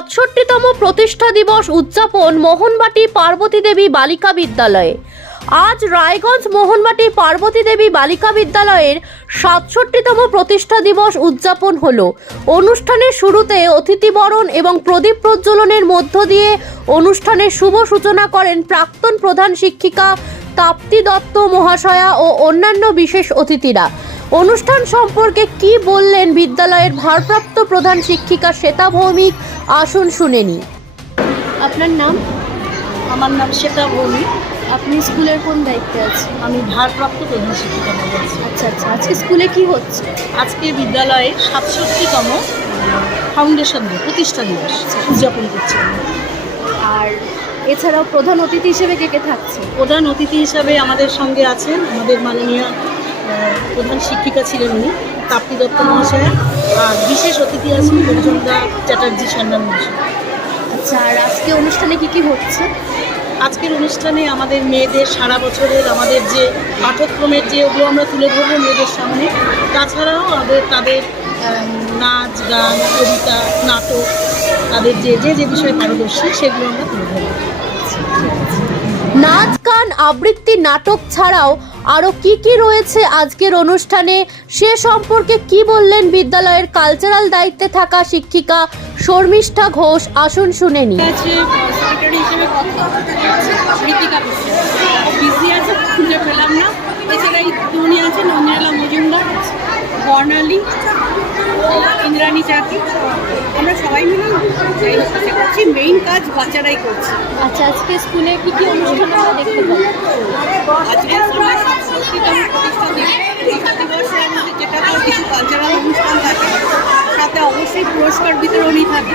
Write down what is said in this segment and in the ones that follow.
সাতষট্টিতম প্রতিষ্ঠা দিবস উদযাপন মোহনবাটি পার্বতী দেবী বালিকা বিদ্যালয়ে। আজ রায়গঞ্জ মোহনবাটি পার্বতী দেবী বালিকা বিদ্যালয়ের সাতষট্টিতম প্রতিষ্ঠা দিবস উদযাপন হল। অনুষ্ঠানের শুরুতে অতিথিবরণ এবং প্রদীপ প্রজ্বলনের মধ্য দিয়ে অনুষ্ঠানের শুভ সূচনা করেন প্রাক্তন প্রধান শিক্ষিকা তাপ্তি দত্ত মহাশয়া ও অন্যান্য বিশেষ অতিথিরা। অনুষ্ঠান সম্পর্কে কি বললেন বিদ্যালয়ের ভারপ্রাপ্ত প্রধান শিক্ষিকা শ্বেতা ভৌমিক আসুন শুনে নি। আপনার নাম? আমার নাম শ্বেতা ভৌমিক আপনি স্কুলের কোন দায়িত্বে আছেন? আমি ভারপ্রাপ্ত প্রধান শিক্ষিকা আছি আচ্ছা আচ্ছা। আজকে স্কুলে কি হচ্ছে? আজকে বিদ্যালয়ে সাতষট্টিতম ফাউন্ডেশন ডে প্রতিষ্ঠা দিবস। উদযাপন করছি আর এছাড়াও প্রধান অতিথি হিসেবে কে কে থাকছে প্রধান অতিথি হিসাবে আমাদের সঙ্গে আছেন আমাদের মাননীয় প্রধান শিক্ষিকা ছিলেন উনি তাপ্তি দত্ত মহাশয়া আর বিশেষ অতিথি আছেন মজুমদা চ্যাটার্জি সান্নান মহাশয়। আচ্ছা আর আজকে অনুষ্ঠানে কি কি হচ্ছে? আজকের অনুষ্ঠানে আমাদের মেয়েদের সারা বছরের আমাদের যে পাঠ্যক্রমের যে ওগুলো আমরা তুলে ধরবো মেয়েদের সামনে তাছাড়াও আমাদের তাদের নাচ গান কবিতা নাটক তাদের যে যে যে বিষয়ে পারদর্শী সেগুলো আমরা তুলে ধরবো। নাচ গান আবৃত্তি নাটক ছাড়াও আরও কি কি রয়েছে আজকের অনুষ্ঠানে? সে সম্পর্কে কি বললেন বিদ্যালয়ের কালচারাল দায়িত্বে থাকা শিক্ষিকা শর্মিষ্ঠা ঘোষ? আসুন শুনে নি। বর্ণালী ইন্দ্রাণী চাকি আমরা সবাই মিলে করছি মেইন কাজ বাচ্চারাই করছে। আচ্ছা আজকে স্কুলে কি কি অনুষ্ঠান আমরা দেখতে পাবো? আজকে স্কুলে সাংস্কৃতিক প্রতিষ্ঠা দিবস যেটা তো কিছু কালচারাল অনুষ্ঠান থাকে সাথে অবশ্যই পুরস্কার বিতরণী থাকে।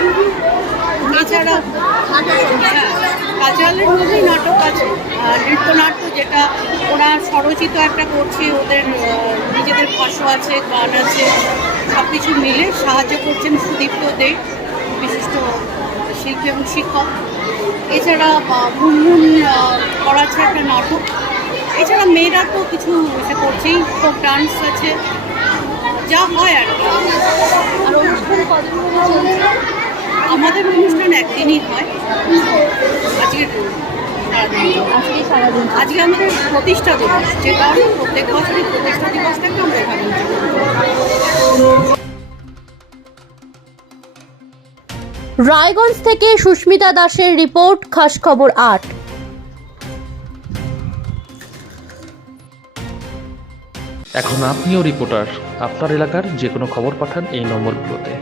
এছাড়া কালচারালের মধ্যেই নাটক আছে। নৃত্যনাট্য যেটা ওরা স্বরচিত একটা করছে, ওদের নিজেদের ভাষ্য আছে, গান আছে সব কিছু মিলে সাহায্য করছেন সুদীপ্ত দে, বিশিষ্ট শিল্পী এবং শিক্ষক। এছাড়া মুনমুন করাচ্ছে একটা নাটক। এছাড়া মেয়েরা তো কিছু এসে করছেই ফোক ডান্স আছে। যা হয় আর কি। আমাদের অনুষ্ঠান একদিনই হয়। আজকে সারাদিন আজকে সারাদিন আজকে আমাদের প্রতিষ্ঠা দিবস যে কারণে প্রত্যেক বছরই প্রতিষ্ঠা দিবসটাকে আমরা এখানে উদযাপন করি। রায়গঞ্জ থেকে সুস্মিতা দাসের রিপোর্ট খাস খবর আট। এখন আপনিও রিপোর্টার। আপনার এলাকার যে কোনো খবর পাঠান এই নম্বরগুলোতে।